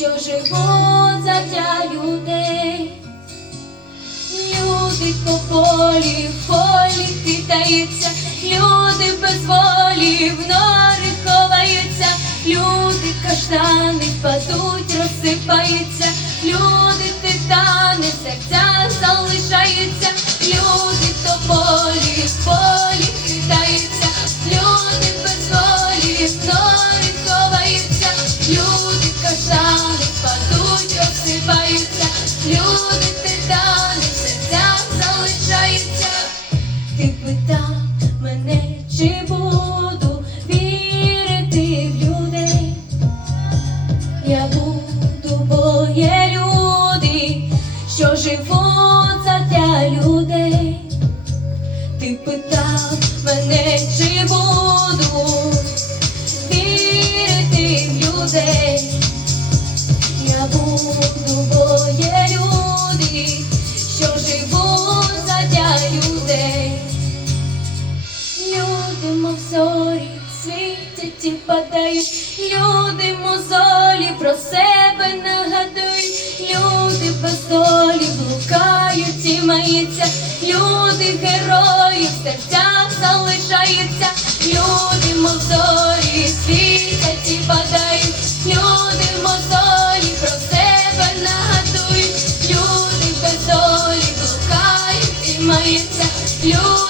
що живуть задля людей. Люди по полі, в полі хитаються, люди без волі в нори ховаються, люди каштани падуть, розсипаються, люди титани, в серцях залишаються, люди то полі, в полі хитаються, люди титани, в серцях. Ти питав мене, чи буду вірити в людей. Я буду, бо є люди, що живуть задля людей. Ти питав мене, чи буду вірити в людей. Зорі, світять і падають, люди мозолі про себе нагадують, люди без блукають і маються, люди герої в серцях залишаються, люди мов зорі, світять і падають, люди мозолі про себе нагадують, люди без блукають і маються, люди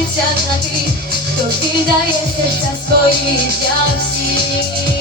тримається на тих, хто віддає серця свої для всіх.